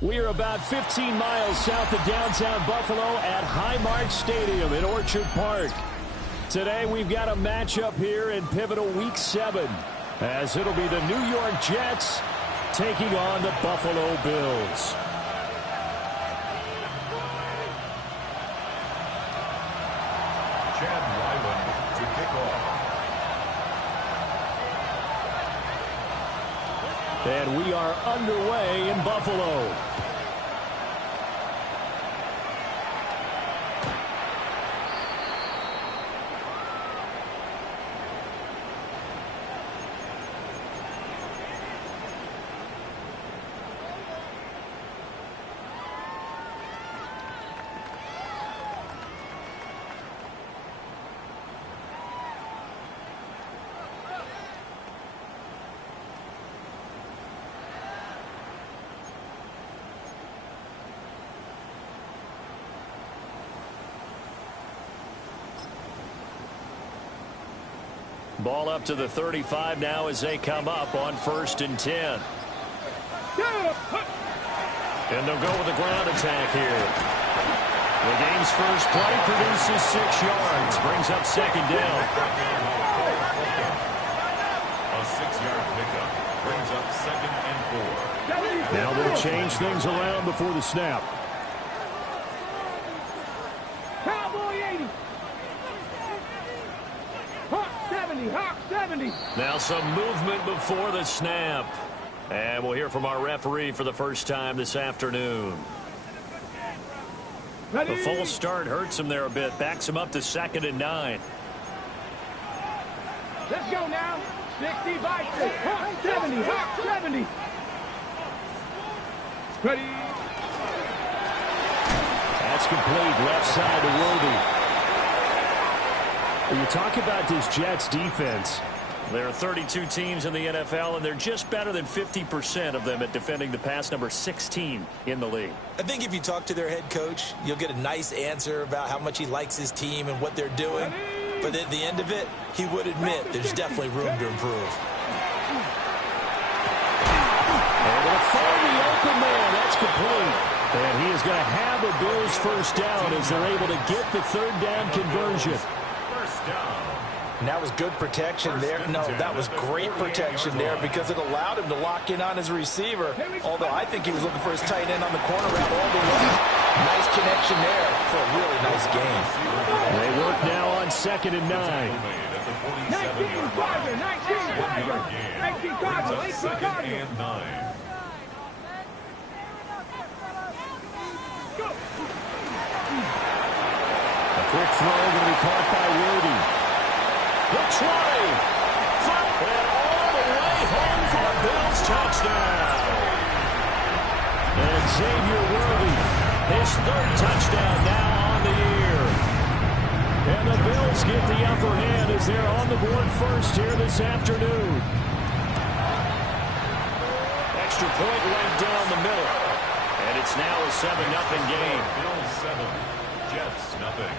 We are about 15 miles south of downtown Buffalo at Highmark Stadium in Orchard Park. Today we've got a matchup here in pivotal Week 7, as it'll be the New York Jets taking on the Buffalo Bills. Chad Ryland to kick off. And we are underway in Buffalo. Ball up to the 35 now as they come up on 1st and 10. And they'll go with the ground attack here. The game's first play produces 6 yards. Brings up 2nd down. A 6-yard pickup brings up 2nd and 4. Now they'll change things around before the snap. Cowboy 80. Hawk 70. Hawk 70. Now some movement before the snap. And we'll hear from our referee for the first time this afternoon. Ready? The false start hurts him there a bit. Backs him up to 2nd and 9. Let's go now. 60 by 6. Hawk 70. Hawk 70. Ready? That's complete. Left side to Worthy. When you talk about this Jets defense, there are 32 teams in the NFL, and they're just better than 50% of them at defending the pass, number 16 in the league. I think if you talk to their head coach, you'll get a nice answer about how much he likes his team and what they're doing. But at the end of it, he would admit there's definitely room to improve. And they'll find the open man. That's complete. And he is going to have the Bills first down as they're able to get the 3rd down conversion. First down. And that was good protection there. No, that was great protection there because it allowed him to lock in on his receiver. Although I think he was looking for his tight end on the corner route all the way. Nice connection there for a really nice game. They work now on 2nd and 9. 19 Carter. 19 Carter. 19 Carter. 18 Carter. And 9. A quick throw going to be caught by Worthy. The 20. And all the way home for a Bills touchdown. And Xavier Worthy, his 3rd touchdown now on the year. And the Bills get the upper hand as they're on the board first here this afternoon. Extra point right down the middle. And it's now a 7-0 game. Bills 7, Jets nothing.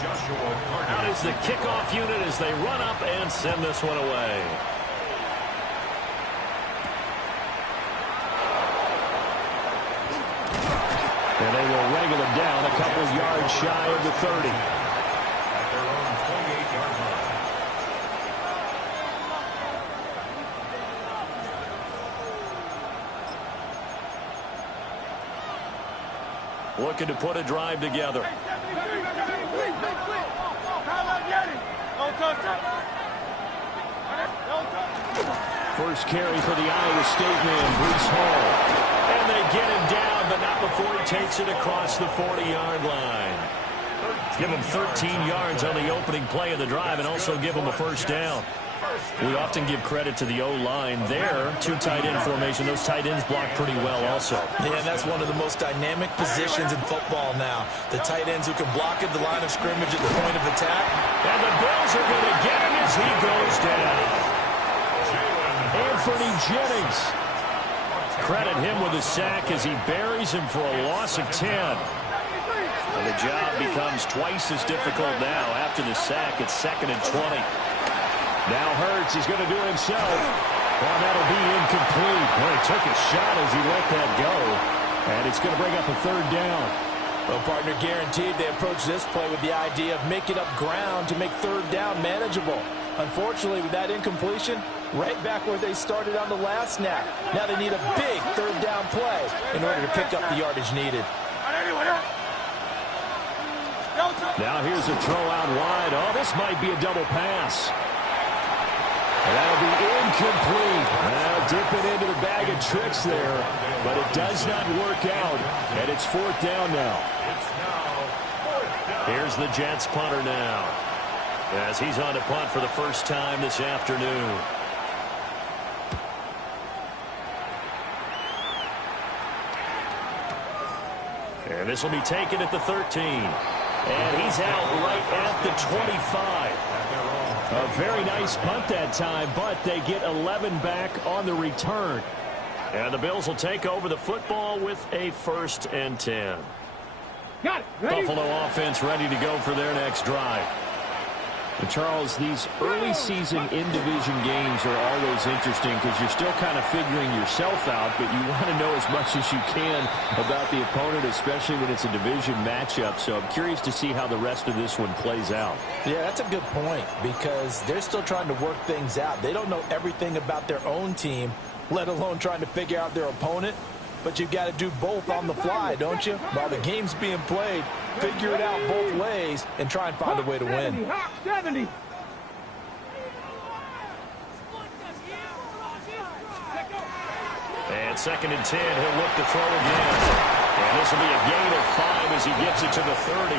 Joshua Carter. Out is the kickoff unit as they run up and send this one away. And they will wrangle him down a couple yards shy of the 30. At their own 28-yard line. Looking to put a drive together. First carry for the Iowa State man, Breece Hall. And they get him down, but not before he takes it across the 40-yard line. Give him 13 yards on the opening play of the drive and also give him a first down. We often give credit to the O-line there. 2 tight end formation. Those tight ends block pretty well also. Yeah, that's one of the most dynamic positions in football now. The tight ends who can block at the line of scrimmage at the point of attack. And the Bills are going to get him as he goes down. Anthony Jennings. Credit him with a sack as he buries him for a loss of 10. And the job becomes twice as difficult now after the sack. It's 2nd and 20. Now Hurts is going to do it himself. Well, that'll be incomplete. Well, he took a shot as he let that go. And it's going to bring up a third down. Well, partner, guaranteed they approach this play with the idea of making up ground to make third down manageable. Unfortunately, with that incompletion, right back where they started on the last snap. Now they need a big third down play in order to pick up the yardage needed. Now here's a throw out wide. Oh, this might be a double pass. And that'll be incomplete. Well, dip it into the bag of tricks there, but it does not work out, and it's fourth down now. Here's the Jets punter now, as he's on to punt for the first time this afternoon. And this will be taken at the 13. And he's out right at the 25. A very nice punt that time, but they get 11 back on the return. And the Bills will take over the football with a 1st and 10. Got it. Ready? Buffalo offense ready to go for their next drive. And Charles, these early season in-division games are always interesting because you're still kind of figuring yourself out, but you want to know as much as you can about the opponent, especially when it's a division matchup. So I'm curious to see how the rest of this one plays out. Yeah, that's a good point because they're still trying to work things out. They don't know everything about their own team, let alone trying to figure out their opponent. But you've got to do both on the fly, don't you? While the game's being played, figure it out both ways and try and find a way to win. 70. And 2nd and 10, he'll look to throw again. And this will be a gain of 5 as he gets it to the 30.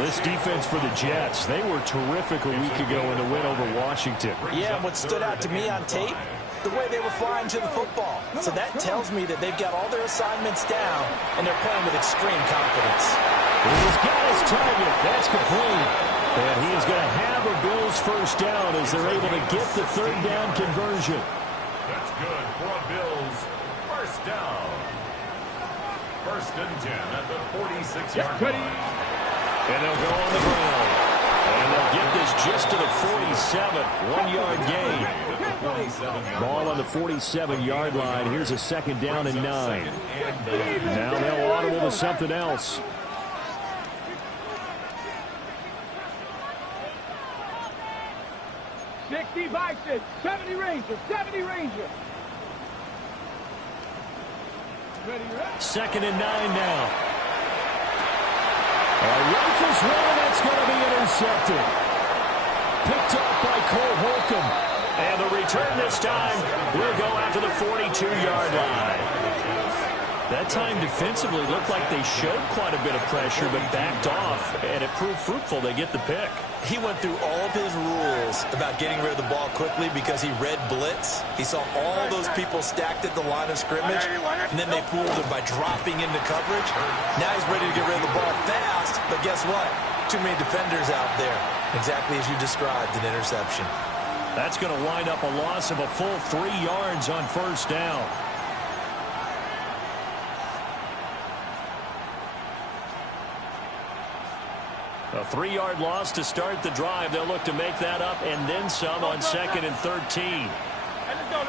This defense for the Jets, they were terrific a week ago in the win over Washington. Yeah, and what stood out to me on tape, the way they were flying to the football. So that tells me that they've got all their assignments down, and they're playing with extreme confidence. He's got his target. That's complete. And he is going to have a Bills first down as they're able to get the third down conversion. That's good for a Bills first down. 1st and 10 at the 46-yard line. And they'll go on the ground. And they'll get this just to the 47. 1-yard gain. Ball on the 47-yard line. Here's a 2nd down and 9. Now they'll audible to something else. Vices, 70 Ranger, 70 Ranger. Ready, ready. 2nd and 9 now. Rifles one, that's going to be intercepted. Picked up by Cole Holcomb. And the return this time will go out to the 42-yard line. That time defensively looked like they showed quite a bit of pressure but backed off, and it proved fruitful. They get the pick. He went through all of his rules about getting rid of the ball quickly because he read blitz. He saw all those people stacked at the line of scrimmage, and then they fooled him by dropping into coverage. Now he's ready to get rid of the ball fast, but guess what? Too many defenders out there. Exactly as you described, an interception. That's going to wind up a loss of a full 3 yards on first down. A 3-yard loss to start the drive. They'll look to make that up and then some on 2nd and 13. Let's go.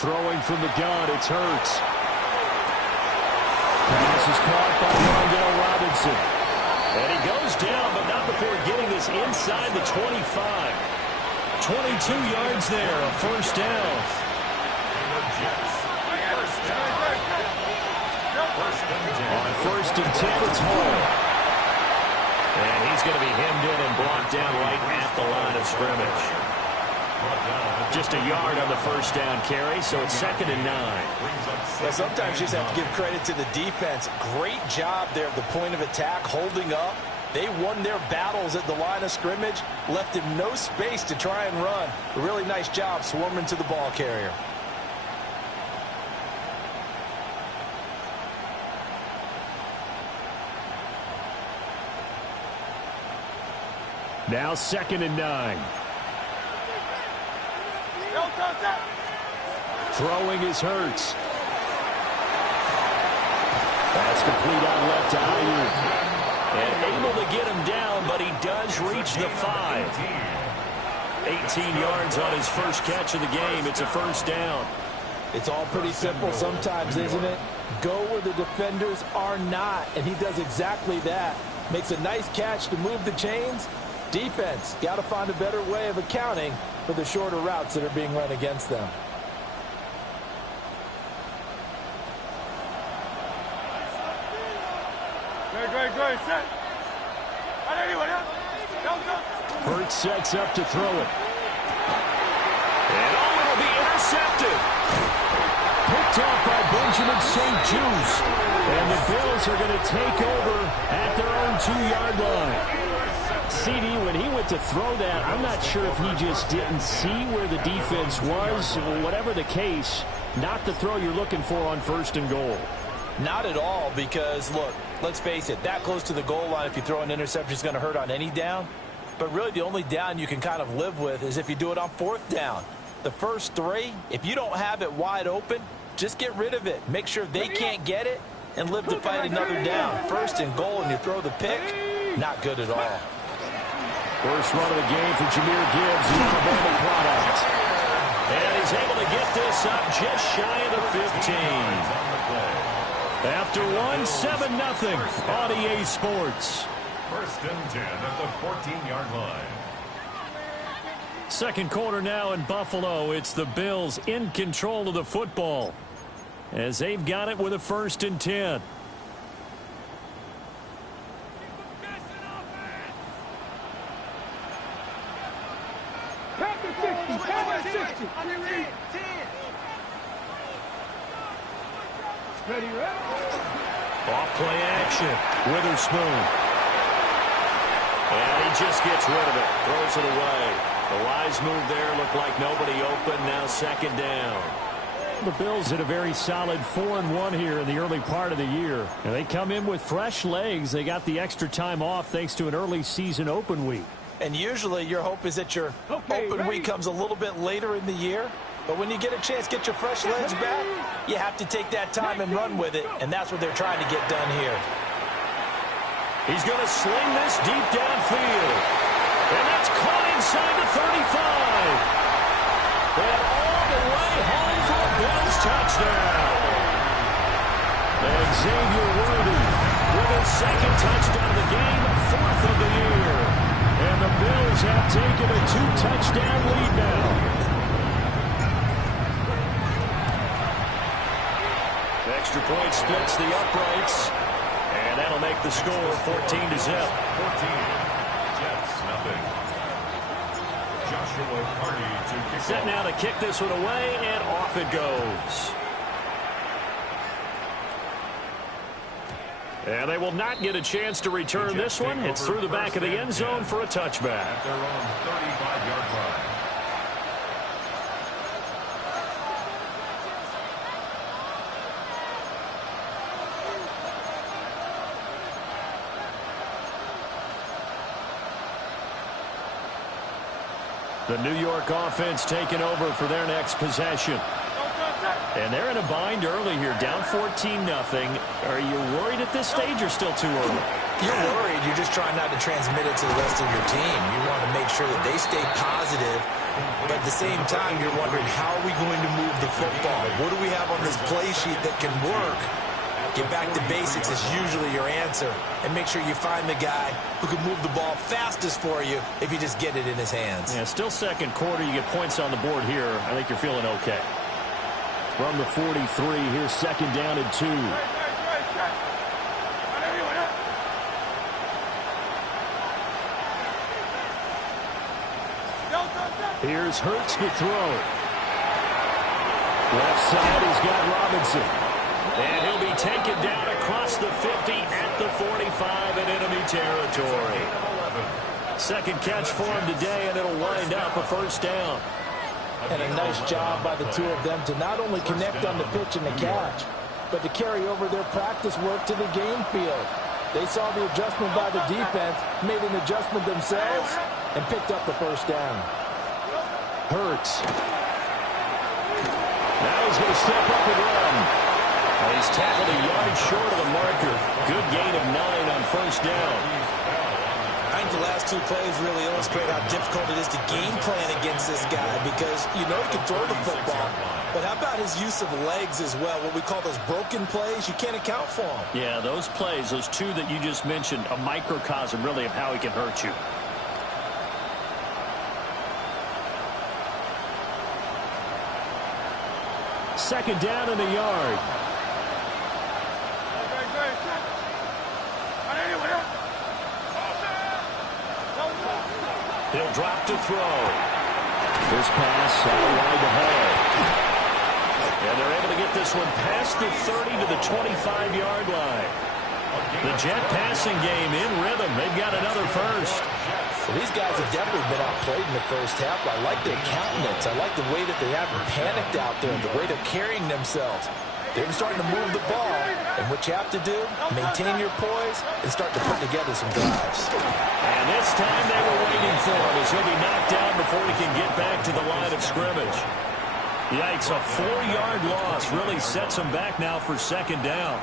Throwing from the gun, it's Hurts. Pass is caught by Rondell Robinson. And he goes down, but not before getting this inside the 25. 22 yards there, a first down. On 1st and 10, it's Hall. And he's going to be hemmed in and blocked down right at the line of scrimmage. Just a yard on the first down carry, so it's 2nd and 9. Well, sometimes you just have to give credit to the defense. Great job there at the point of attack, holding up. They won their battles at the line of scrimmage, left him no space to try and run. A really nice job swarming to the ball carrier. Now 2nd and 9. Throwing is Hurts. That's complete on left to Ayuk. And able to get him down, but he does reach the 5. 18 yards on his first catch of the game. It's a first down. It's all pretty simple sometimes, isn't it? Go where the defenders are not, and he does exactly that. Makes a nice catch to move the chains. Defense, got to find a better way of accounting for the shorter routes that are being run against them. Great, set. Hurts sets up to throw it. And it'll be intercepted. Picked off by Benjamin St-Juste. And the Bills are going to take over at their own 2-yard line. CD, when he went to throw that, I'm not sure if he just didn't see where the defense was. Whatever the case, not the throw you're looking for on 1st and goal. Not at all, because, look, let's face it, that close to the goal line, if you throw an interception, is going to hurt on any down. But really, the only down you can kind of live with is if you do it on 4th down. The first 3, if you don't have it wide open, just get rid of it. Make sure they can't get it and live to fight another down. 1st and goal, and you throw the pick, not good at all. First run of the game for Jahmyr Gibbs, the Alabama product. And he's able to get this up just shy of the 15. After 1, 7-0 on EA Sports. 1st and 10 at the 14-yard line. Second quarter now in Buffalo. It's the Bills in control of the football as they've got it with a 1st and 10. Pack the 60. Ready, Off play action. Witherspoon. And he just gets rid of it. Throws it away. The wise move there. Looked like nobody open. Now 2nd down. The Bills had a very solid 4-1 here in the early part of the year. And they come in with fresh legs. They got the extra time off thanks to an early season open week. And usually your hope is that your open week comes a little bit later in the year. But when you get a chance to get your fresh legs back, you have to take that time and run with it. And that's what they're trying to get done here. He's going to sling this deep downfield. And that's caught inside the 35. And all the way home for a Bills touchdown. And Xavier Worthy with his 2nd touchdown of the game, 4th of the year. And the Bills have taken a 2-touchdown lead now. Extra point splits the uprights. And that'll make the score 14-0. 14. Jets, nothing. Joshua Carney to kick Set now to kick this one away, and off it goes. And they will not get a chance to return this one. It's through the back of the end zone for a touchback. At their own 35-yard line. The New York offense taking over for their next possession. And they're in a bind early here, down 14-0. Are you worried at this stage or still too early? You're worried. You're just trying not to transmit it to the rest of your team. You want to make sure that they stay positive. But at the same time, you're wondering, how are we going to move the football? What do we have on this play sheet that can work? Get back to basics is usually your answer. And make sure you find the guy who can move the ball fastest for you if you just get it in his hands. Yeah, still second quarter. You get points on the board here. I think you're feeling okay. From the 43, here's 2nd down and 2. Here's Hurts to throw. Left side, he's got Robinson. And he'll be taken down across the 50 at the 45 in enemy territory. 2nd catch for him today, and it'll wind up a 1st down. And a nice job by the 2 of them to not only connect on the pitch and the catch, but to carry over their practice work to the game field. They saw the adjustment by the defense, made an adjustment themselves, and picked up the 1st down. Hurts. Now he's going to step up and run. He's tackled a yard short of the marker. Good gain of 9 on 1st down. I think the last two plays really illustrate how difficult it is to game plan against this guy because you know he can throw the football, but how about his use of legs as well? What we call those broken plays, you can't account for them. Yeah, those plays, those two that you just mentioned, a microcosm really of how he can hurt you. Second down in the yard. He'll drop to throw. This pass out wide to Hall. And they're able to get this one past the 30 to the 25-yard line. The Jet passing game in rhythm. They've got another first. Well, these guys have definitely been outplayed in the first half. I like their countenance. I like the way that they haven't panicked out there, the way they're carrying themselves. They're starting to move the ball. And what you have to do, maintain your poise and start to put together some drives. And this time they were waiting for him as he'll be knocked down before he can get back to the line of scrimmage. Yikes, a 4-yard loss really sets him back now for second down.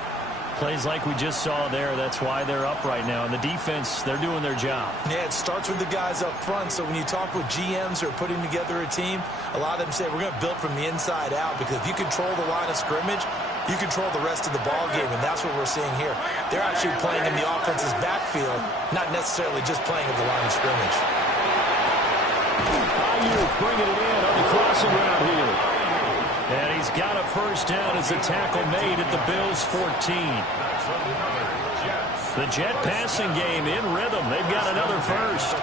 Plays like we just saw there, that's why they're up right now. And the defense, they're doing their job. Yeah, it starts with the guys up front. So when you talk with GMs who are putting together a team, a lot of them say we're going to build from the inside out because if you control the line of scrimmage, you control the rest of the ball game, and that's what we're seeing here. They're actually playing in the offense's backfield, not necessarily just playing at the line of scrimmage. Ayuk bringing it in on the crossing route here. And he's got a first down as a tackle made at the Bills' 14. The Jet passing game in rhythm. They've got another first.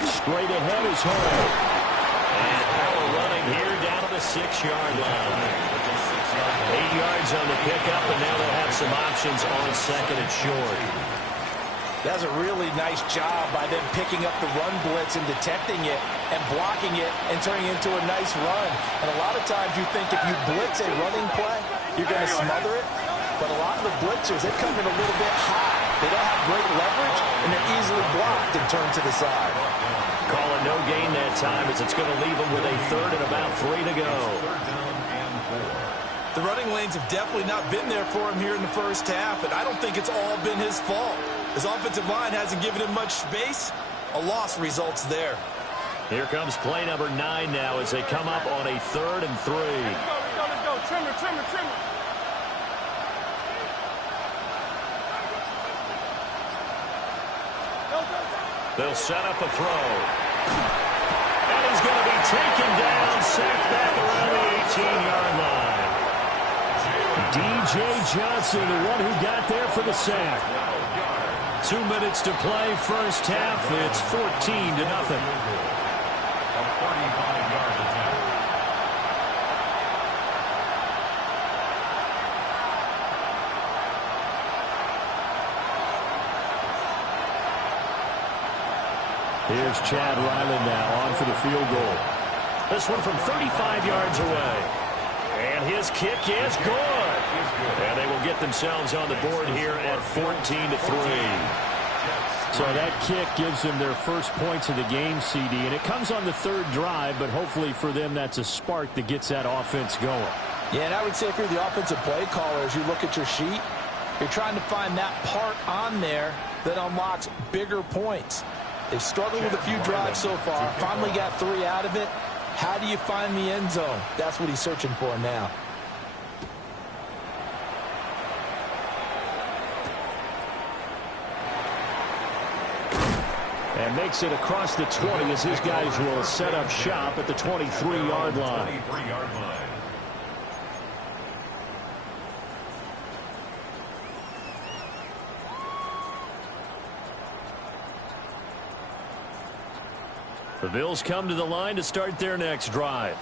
Straight ahead is Hall. And power running here down to the 6-yard line. 8 yards on the pickup, and now they'll have some options on second and short. That's a really nice job by them picking up the run blitz and detecting it and blocking it and turning it into a nice run. And a lot of times you think if you blitz a running play, you're going to smother it. But a lot of the blitzers, they come in a little bit high. They don't have great leverage, and they're easily blocked and turned to the side. Call a no gain that time as it's going to leave them with a third and about 3 to go. The running lanes have definitely not been there for him here in the first half, and I don't think it's all been his fault. His offensive line hasn't given him much space. A loss results there. Here comes play number 9 now as they come up on a 3rd and 3. Let's go. Trimmer. They'll set up a throw. And he's going to be taken down, sacked back around the 18-yard line. D.J. Johnson, the one who got there for the sack. 2 minutes to play, first half. It's 14-0. A 45-yard attempt. Here's Chad Ryland now on for the field goal. This one from 35 yards away. And his kick is good. And they will get themselves on the board here at 14-3. So that kick gives them their first points of the game, CD. And it comes on the 3rd drive, but hopefully for them that's a spark that gets that offense going. Yeah, and I would say if you're the offensive play caller, as you look at your sheet, you're trying to find that part on there that unlocks bigger points. They've struggled with a few drives so far. Finally got 3 out of it. How do you find the end zone? That's what he's searching for now. And makes it across the 20 as his guys will set up shop at the 23-yard line. The Bills come to the line to start their next drive.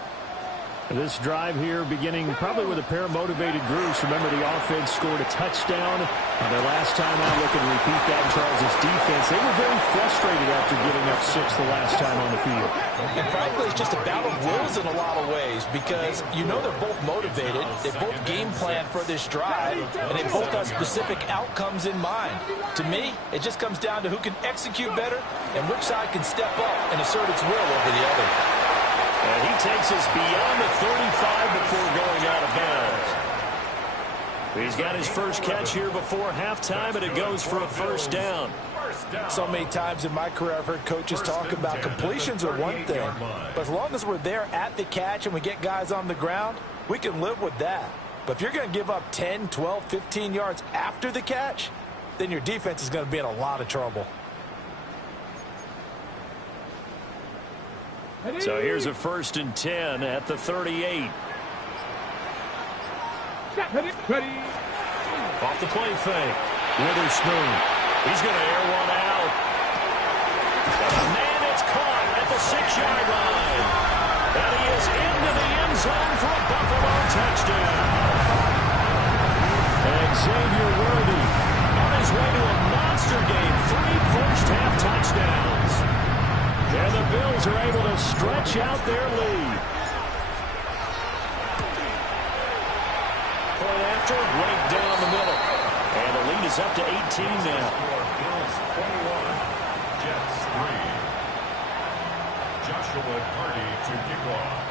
This drive here beginning probably with a pair of motivated groups. Remember, the offense scored a touchdown on their last time out. Looking to repeat that in Charles' defense. They were very frustrated after giving up 6 the last time on the field. And frankly, it's just a battle of wills in a lot of ways because you know they're both motivated. They both game plan for this drive, and they both have specific outcomes in mind. To me, it just comes down to who can execute better and which side can step up and assert its will over the other. And he takes us beyond the 35 before going out of bounds. He's got his first catch here before halftime, and it goes for a first down. So many times in my career I've heard coaches talk about completions are one thing, but as long as we're there at the catch and we get guys on the ground, we can live with that. But if you're going to give up 10, 12, 15 yards after the catch, then your defense is going to be in a lot of trouble. So here's a 1st and 10 at the 38. Off the play fake. Witherspoon. He's going to air one out. And it's caught at the 6-yard line. And he is into the end zone for a Buffalo touchdown. And Xavier Worthy on his way to a monster game. 3 first-half touchdowns. And the Bills are able to stretch out their lead. Point after, right down the middle. And the lead is up to 18 now. Bills 21, Jets 3. Joshua Hardy to kick off.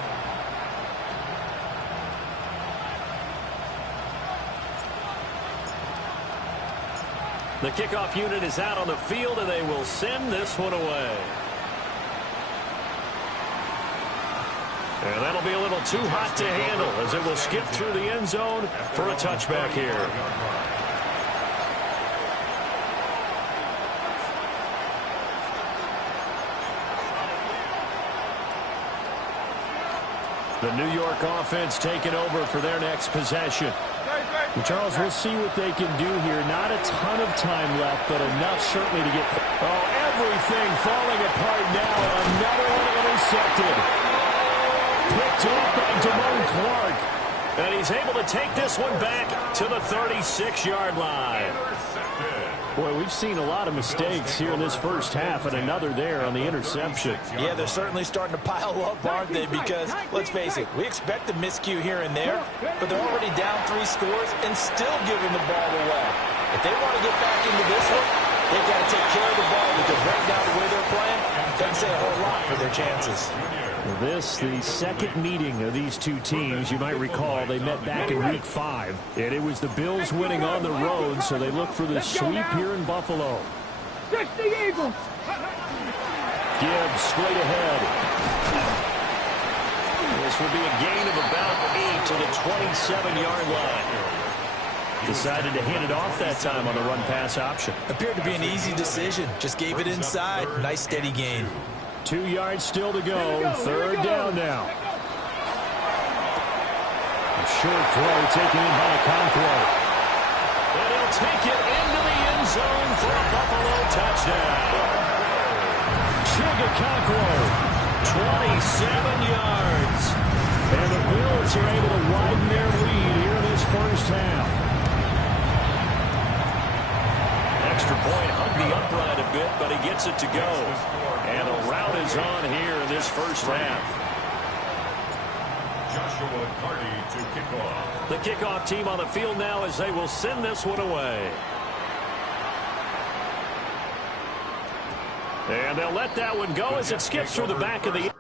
The kickoff unit is out on the field, and they will send this one away. And that'll be a little too hot to handle as it will skip through the end zone for a touchback here. The New York offense taking over for their next possession. And Charles, we'll see what they can do here. Not a ton of time left, but enough certainly to get... Oh, everything falling apart now. Another one intercepted. Picked off by Damone Clark. And he's able to take this one back to the 36-yard line. Boy, we've seen a lot of mistakes here in this first half, and another there on the interception. Yeah, they're certainly starting to pile up, aren't they? Because, let's face it, we expect a miscue here and there, but they're already down 3 scores and still giving the ball away. If they want to get back into this one, they've got to take care of the ball, because right now the way they're playing doesn't say a whole lot for their chances. This, the second meeting of these two teams. You might recall they met back in Week 5, and it was the Bills winning on the road, so they look for the sweep here in Buffalo. Touch the Eagles! Gibbs straight ahead. This will be a gain of about 8 to the 27-yard line. Decided to hand it off that time on the run-pass option. Appeared to be an easy decision. Just gave it inside. Nice steady gain. 2 yards still to go. 3rd down now. A short throw taken in by Conquo. And he'll take it into the end zone for a Buffalo touchdown. Conquo, 27 yards. And the Bills are able to widen their lead here in this first half. Extra point hung the upright a bit, but he gets it to go. And the route is on here in this first half. Joshua Hardy to kick off. The kickoff team on the field now as they will send this one away. And they'll let that one go as it skips through the back of the...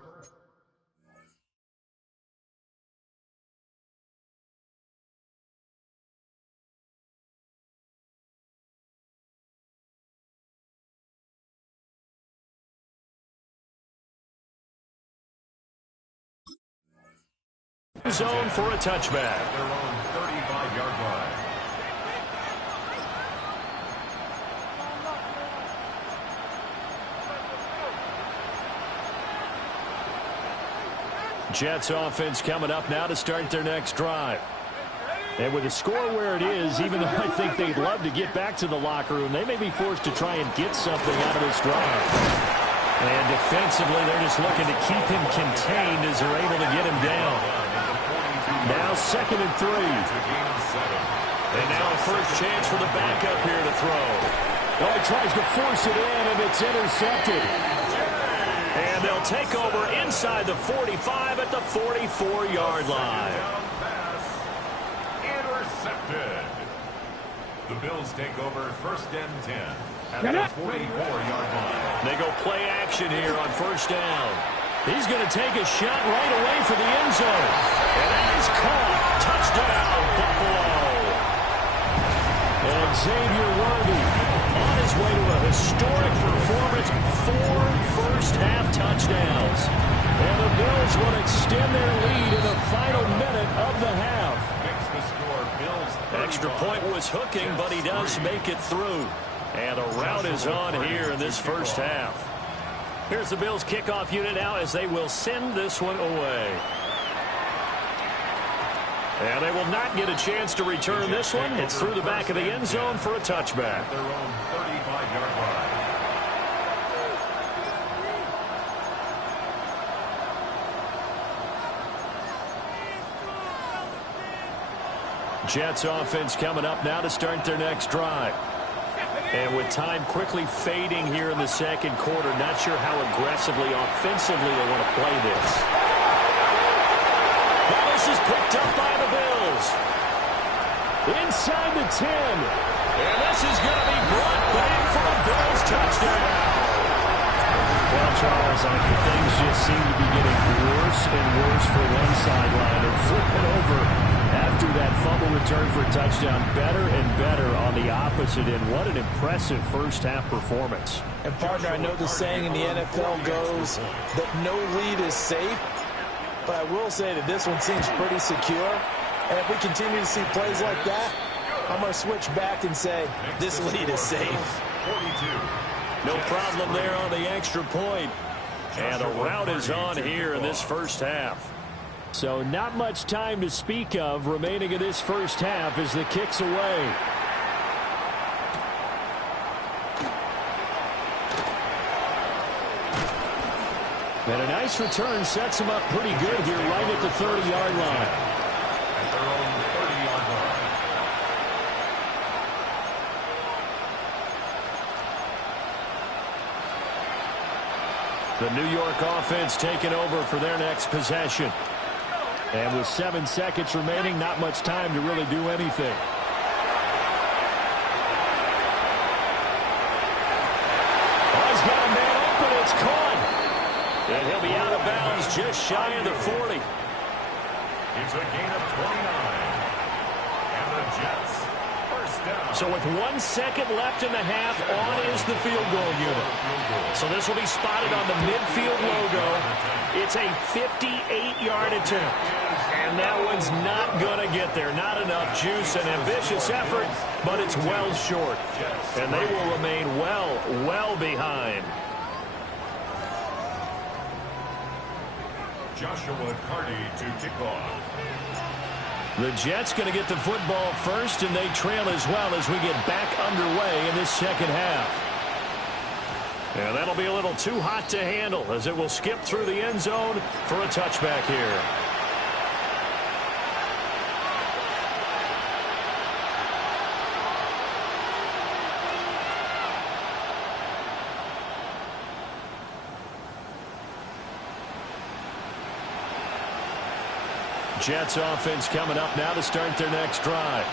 zone for a touchback. Their own 35-yard line. Jets offense coming up now to start their next drive. And with the score where it is, even though I think they'd love to get back to the locker room, they may be forced to try and get something out of this drive. And defensively, they're just looking to keep him contained as they're able to get him down. Now 2nd and 3. And now a first chance for the backup here to throw. Oh, he tries to force it in, and it's intercepted. And they'll take over inside the 45 at the 44-yard line. Intercepted. The Bills take over 1st and 10 at the 44-yard line. They go play action here on 1st down. He's going to take a shot right away for the end zone. And that is caught. Touchdown, Buffalo. On his way to a historic performance, 4 first-half touchdowns. And the Bills will extend their lead in the final minute of the half. Extra point was hooking, but he does make it through. And a rout is on here in this first half. Here's the Bills kickoff unit now as they will send this one away. And they will not get a chance to return this one. It's through the back of the end zone for a touchback. Their own 35-yard line. Jets offense coming up now to start their next drive. And with time quickly fading here in the second quarter, not sure how aggressively, offensively they want to play this. Now this is picked up by the Bills. Inside the 10. And this is going to be brought back for a Bills touchdown. Well, Charles, things just seem to be getting worse and worse for one sideline. And flipping over after that fumble return for a touchdown, better and better on the opposite end. What an impressive first-half performance. And, partner, I know the saying in the NFL goes that no lead is safe, but I will say that this one seems pretty secure. And if we continue to see plays like that, I'm going to switch back and say this lead is safe. 42. No problem there on the extra point. And a rout is on here in this first half. So not much time to speak of remaining in this first half as the kick's away. And a nice return sets him up pretty good here right at the 30-yard line. At their own 30-yard line. The New York offense taking over for their next possession. And with 7 seconds remaining, not much time to really do anything. Oh, he's got a man open. It's caught. And he'll be out of bounds just shy of the 40. It's a gain of 29. And the Jets, first down. So with 1 second left in the half, on is the field goal unit. So this will be spotted on the midfield logo. It's a 58-yard attempt. And that one's not going to get there. Not enough juice, an ambitious effort, but it's well short. And they will remain well behind. Joshua Carty to kick off. The Jets going to get the football first, and they trail as well as we get back underway in this second half. And that'll be a little too hot to handle as it will skip through the end zone for a touchback here. Jets offense coming up now to start their next drive.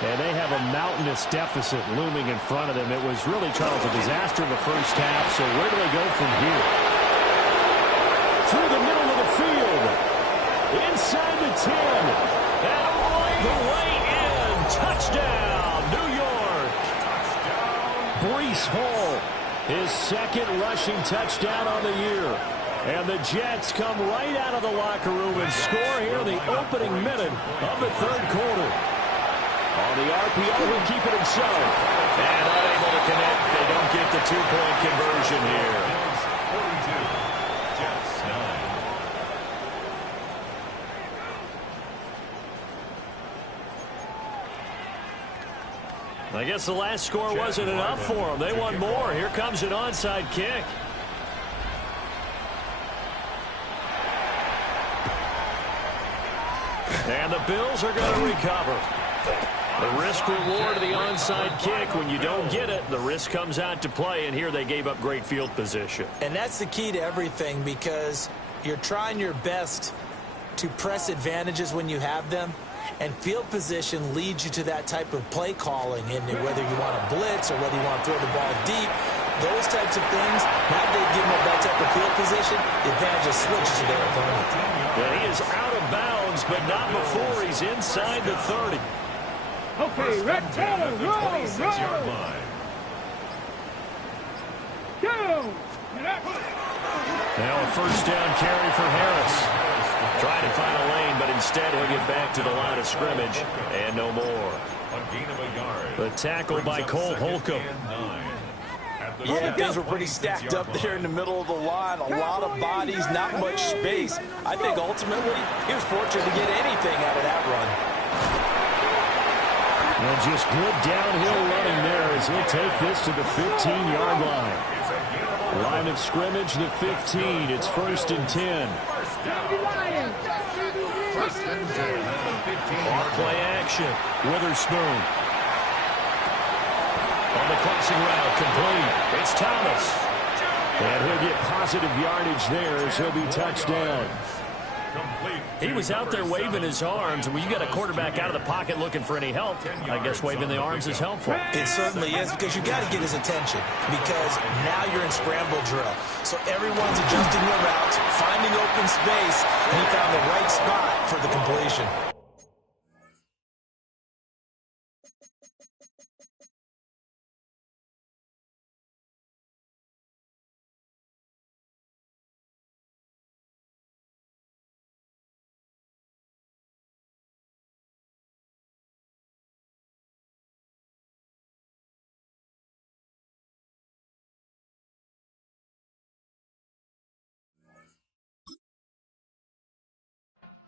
And they have a mountainous deficit looming in front of them. It was really, Charles, a disaster in the first half. So where do they go from here? Through the middle of the field. Inside the 10. And all the way in. Touchdown, New York. Breece Hall, his second rushing touchdown on the year. And the Jets come right out of the locker room and score here in the opening minute of the third quarter. On the RPO, he'll keep it himself. And unable to connect. They don't get the two-point conversion here. 42. Jets 9. I guess the last score wasn't enough for them. They want more. Here comes an onside kick. And the Bills are going to recover. The risk-reward of the onside kick, when you don't get it, the risk comes out to play, and here they gave up great field position. And that's the key to everything, because you're trying your best to press advantages when you have them, and field position leads you to that type of play calling, and whether you want to blitz or whether you want to throw the ball deep, those types of things, now they give them that type of field position, the advantage just switches to their opponent. Well, he is out of bounds, but not before he's inside the 30. Okay, red down at the roll, 26-yard roll. line. Go. Now a first down carry for Harris. Trying to find a lane, but instead he'll get back to the line of scrimmage. And no more. A gain of a yard. The tackle by Cole Holcomb. Yeah, things were pretty stacked up there in the middle of the line. A lot of bodies, not much space. I think ultimately he was fortunate to get anything out of that run. And just good downhill running there as he'll take this to the 15-yard line. Line of scrimmage, the 15. It's 1st and 10. First and 10 at the 15-yard Play action. Witherspoon. On the crossing route, complete. It's Thomas. And he'll get positive yardage there as he'll be touched down. He was out there waving his arms, and when you got a quarterback out of the pocket looking for any help, I guess waving the arms is helpful. It certainly is, because you got to get his attention, because now you're in scramble drill. So everyone's adjusting their routes, finding open space, and he found the right spot for the completion.